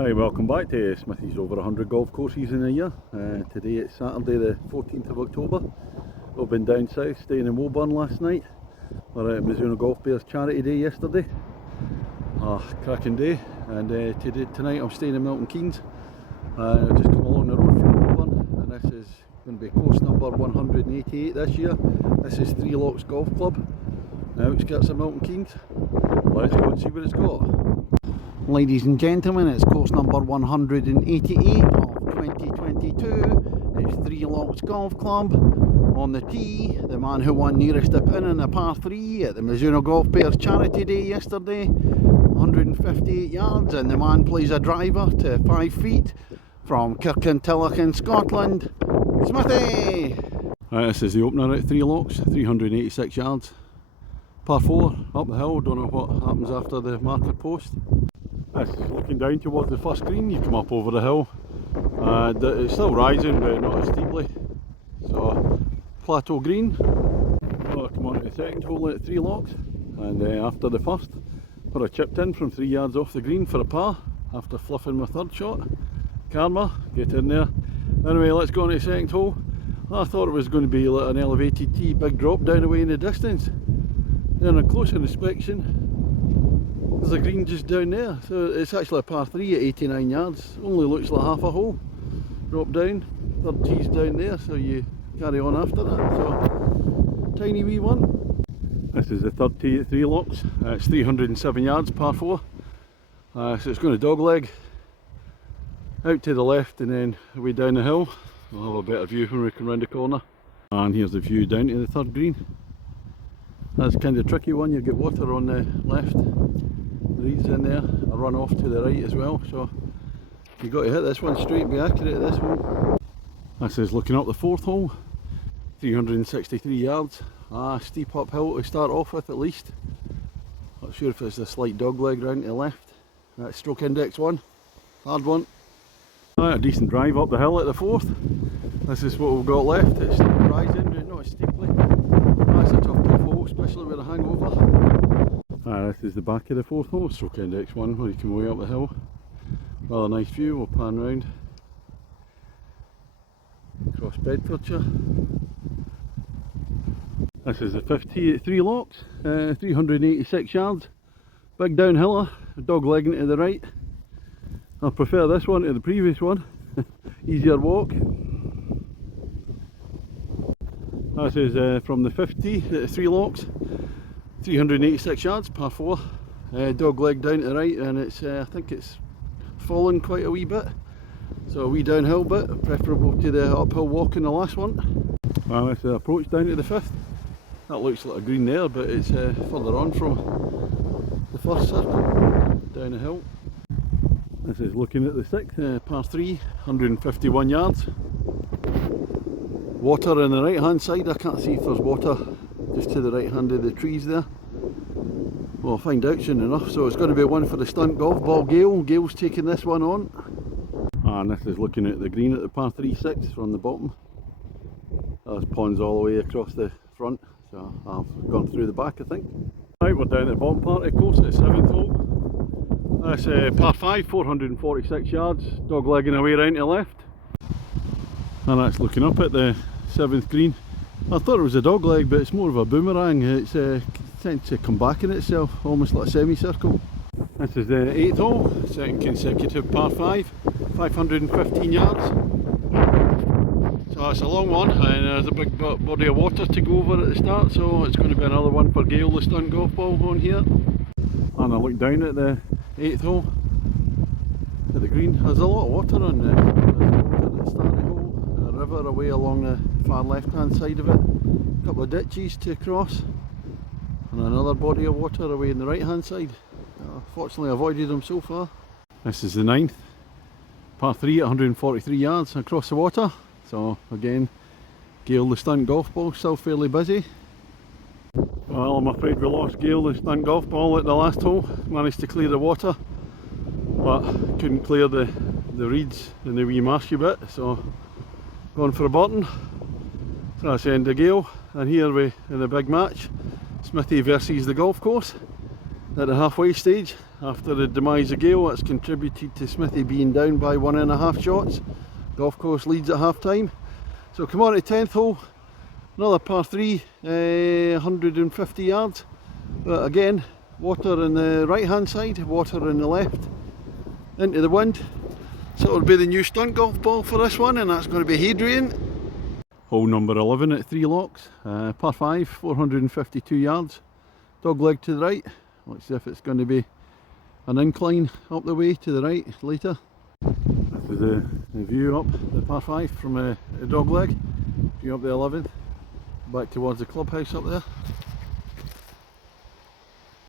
Hi, welcome back to Smithy's over 100 golf courses in a year. Today it's Saturday the 14th of October. We've been down south staying in Woburn last night. We're at Mizuno Golf Bears Charity Day yesterday. Cracking day. And tonight I'm staying in Milton Keynes. I've just come along the road from Woburn, and this is going to be course number 188 this year. This is Three Locks Golf Club, the outskirts of Milton Keynes. Let's go and see what it's got. Ladies and gentlemen, it's course number 188 of 2022. It's Three Locks Golf Club. On the tee, the man who won nearest to pin in a par 3 at the Mizuno Golf Bears Charity Day yesterday, 158 yards, and the man plays a driver to 5 feet from Kirkintilloch in Scotland, Smithy! This is the opener at Three Locks, 386 yards, par 4, up the hill. Don't know what happens after the marker post. It's looking down towards the first green. You come up over the hill, it's still rising but not as steeply, so plateau green. Well, I come on to the second hole at Three Locks, and after the first, put a chipped in from 3 yards off the green for a par after fluffing my third shot. Karma, get in there. Anyway, let's go on to the second hole. I thought it was going to be like an elevated tee, big drop down away in the distance. Then a closer inspection, there's a green just down there, so it's actually a par 3 at 89 yards. Only looks like half a hole. Drop down, third tee's down there, so you carry on after that. So, tiny wee one. This is the third tee at Three Locks. It's 307 yards, par 4. So it's going to dogleg out to the left and then away down the hill. We'll have a better view when we come round the corner. And here's the view down to the third green. That's kind of a tricky one. You get water on the left, the reeds in there, a run off to the right as well, so you've got to hit this one straight, be accurate at this hole. This is looking up the fourth hole, 363 yards, steep uphill to start off with at least. Not sure if it's a slight dog leg round to the left. That's stroke index 1, hard one. A decent drive up the hill at the fourth. This is what we've got left. It's still rising but not as steeply. That's a tough hole, especially with a hangover. This is the back of the fourth hole, stroke index 1, where you come way up the hill. Rather nice view. We'll pan round across Bedfordshire. This is the fifth tee at Three Locks, 386 yards, big downhiller, dog legging to the right. I prefer this one to the previous one, easier walk. This is from the fifth tee at Three Locks, 386 yards, par 4, dog leg down to the right, and it's I think it's fallen quite a wee bit, so a wee downhill bit, preferable to the uphill walk in the last one. Well, this is the approach down to the fifth. That looks like a green there, but it's further on from the first circle, down the hill. This is looking at the sixth, par 3, 151 yards. Water on the right hand side. I can't see if there's water just to the right hand of the trees there. We'll find out soon enough. So it's going to be one for the stunt golf ball Gale. Gale's taking this one on. And this is looking at the green at the par 3-6 from the bottom. There's ponds all the way across the front, so I've gone through the back I think. Right, we're down at the bottom part of the course at the 7th hole. That's par 5, 446 yards, dog legging away round to the left. And that's looking up at the 7th green. I thought it was a dog leg, but it's more of a boomerang. It's tends to come back in itself, almost like a semicircle. This is the 8th hole, second consecutive par 5, 515 yards. So it's a long one, and there's a big body of water to go over at the start, so it's going to be another one for Gale, the stunt golf ball, on here. And I look down at the 8th hole, at the green. There's a lot of water on there. There's water at the start of the hole, a river away along the far left hand side of it, a couple of ditches to cross, and another body of water away on the right hand side. Fortunately I avoided them so far. This is the 9th, par 3 at 143 yards across the water. So again, Gale the stunt golf ball still fairly busy. Well, I'm afraid we lost Gale the stunt golf ball at the last hole. Managed to clear the water, but couldn't clear the reeds and the wee marshy bit, so gone for a button. So that's the end of Gale, and here we in the big match, Smithy versus the golf course at the halfway stage. after the demise of Gale. That's contributed to Smithy being down by 1.5 shots. Golf course leads at half time. So come on to 10th hole, another par 3, 150 yards. But again, water on the right hand side, water on the left, into the wind. So it'll be the new stunt golf ball for this one, and that's going to be Hadrian. Hole number 11 at 3 locks, par 5, 452 yards. Dog leg to the right. Let's see if it's going to be an incline up the way to the right later. This is the view up the par 5 from the dog leg. View up the 11th, back towards the clubhouse up there.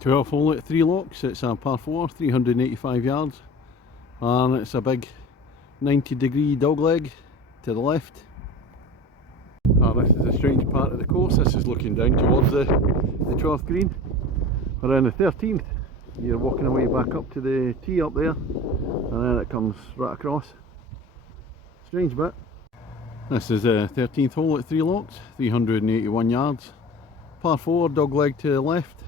12th hole at 3 locks, it's a par 4, 385 yards. And it's a big 90-degree dog leg to the left. This is a strange part of the course. This is looking down towards the 12th green. We're on the 13th. You're walking away back up to the tee up there, and then it comes right across. Strange bit. This is the 13th hole at 3 locks, 381 yards. Par 4, dog leg to the left.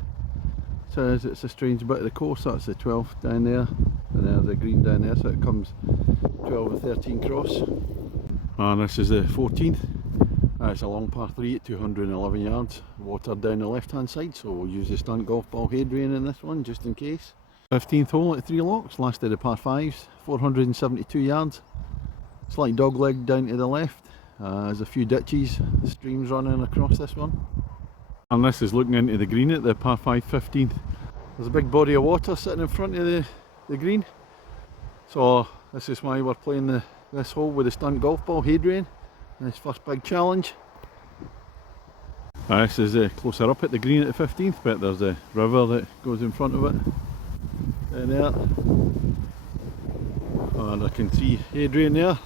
Says it's a strange bit of the course. That's the 12th down there, and there's the green down there, so it comes 12 and 13 cross. And this is the 14th. It's a long par 3 at 211 yards. Water down the left hand side, so we'll use the stunt golf ball Hadrian in this one just in case. 15th hole at 3 locks, last of the par 5s, 472 yards. Slight dog leg down to the left. There's a few ditches, streams running across this one. And this is looking into the green at the par 5 15th. There's a big body of water sitting in front of the green. So this is why we're playing this hole with the stunt golf ball Hadrian. This first big challenge. This is closer up at the green at the 15th, but there's a river that goes in front of it. Down there. And I can see Hadrian there,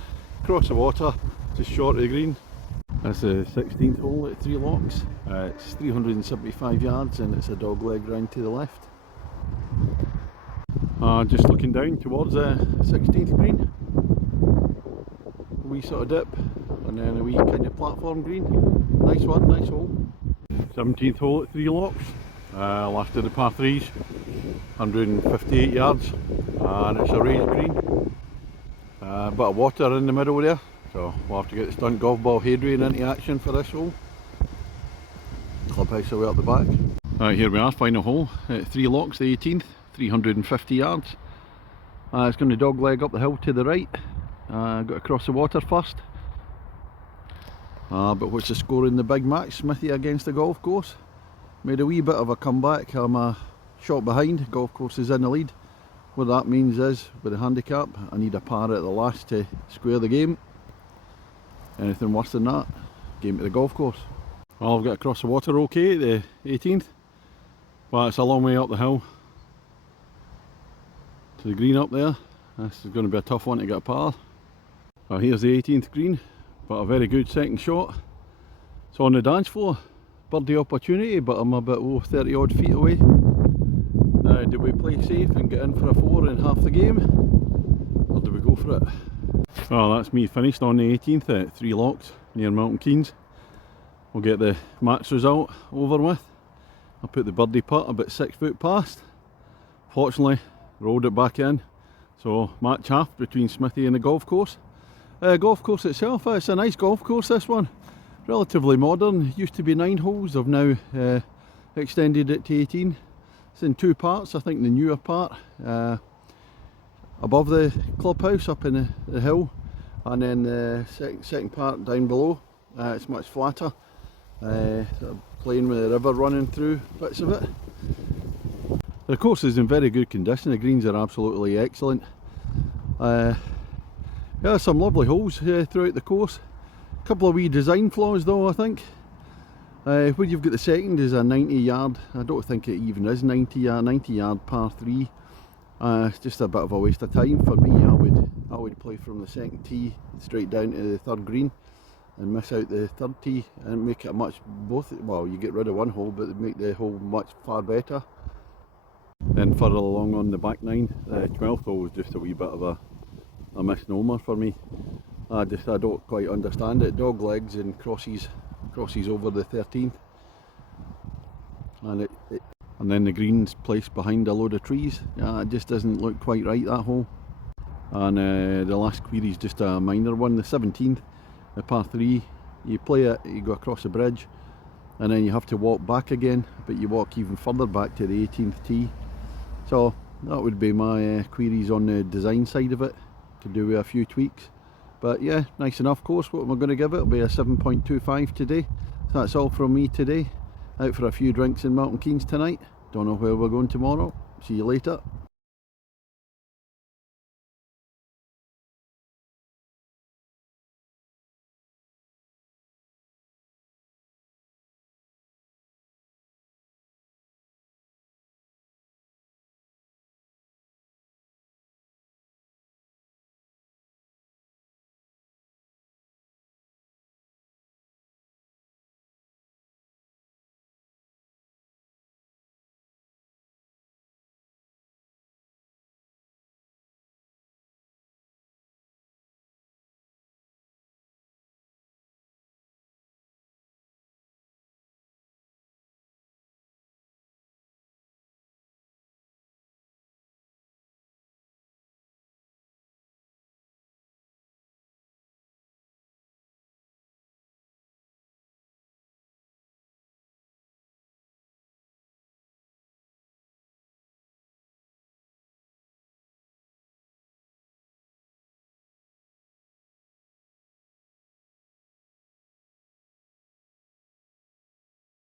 across the water, just short of the green. That's the 16th hole at 3 locks. It's 375 yards and it's a dog leg round to the left. Just looking down towards the 16th green. A wee sort of dip, and then a wee kind of platform green. Nice one, nice hole. 17th hole at 3 locks. Last of the par 3s, 158 yards, and it's a raised green. Bit of water in the middle there, so we'll have to get the stunt golf ball Hadrian into action for this hole. Clubhouse away up the back. Here we are, final hole at 3 locks, the 18th, 350 yards. It's going to dog leg up the hill to the right. Got to cross the water first. But what's the score in the big match? Smithy against the golf course. Made a wee bit of a comeback. I'm a shot behind. Golf course is in the lead. What that means is, with the handicap, I need a par at the last to square the game. Anything worse than that, game to the golf course. Well, I've got to cross the water okay at the 18th, but it's a long way up the hill to the green up there. This is going to be a tough one to get a par. Well, here's the 18th green, but a very good second shot. It's on the dance floor. Birdie opportunity, but I'm about 30 odd feet away. Now, do we play safe and get in for a 4 in half the game, or do we go for it? Well, that's me finished on the 18th at 3 locks near Milton Keynes. We'll get the match result over with. I put the birdie putt about 6 foot past. Fortunately, rolled it back in. So match half between Smithy and the golf course. Golf course itself, it's a nice golf course, this one. Relatively modern. Used to be 9 holes. I've now extended it to 18. It's in 2 parts. I think the newer part above the clubhouse up in the hill, and then the second part down below. It's much flatter. Playing with the river running through bits of it. The course is in very good condition. The greens are absolutely excellent. Yeah, some lovely holes throughout the course. A couple of wee design flaws though, I think. Where you've got the second is a 90 yard, I don't think it even is 90 yard par 3. It's just a bit of a waste of time for me. I would play from the second tee straight down to the 3rd green and miss out the 3rd tee and make it well, you get rid of one hole, but make the hole much far better. Then further along on the back 9, the 12th hole was just a wee bit of a misnomer for me. I don't quite understand it. Dog legs and crosses over the 13th, and and then the green's placed behind a load of trees. Yeah, it just doesn't look quite right, that hole. And the last query is just a minor one, the 17th, the par 3. You play it, you go across the bridge, and then you have to walk back again, but you walk even further back to the 18th tee. So that would be my queries on the design side of it. Could do with a few tweaks, but yeah, nice enough course. What am I going to give it? It'll be a 7.25 today. So that's all from me today. Out for a few drinks in Milton Keynes tonight. Don't know where we're going tomorrow. See you later.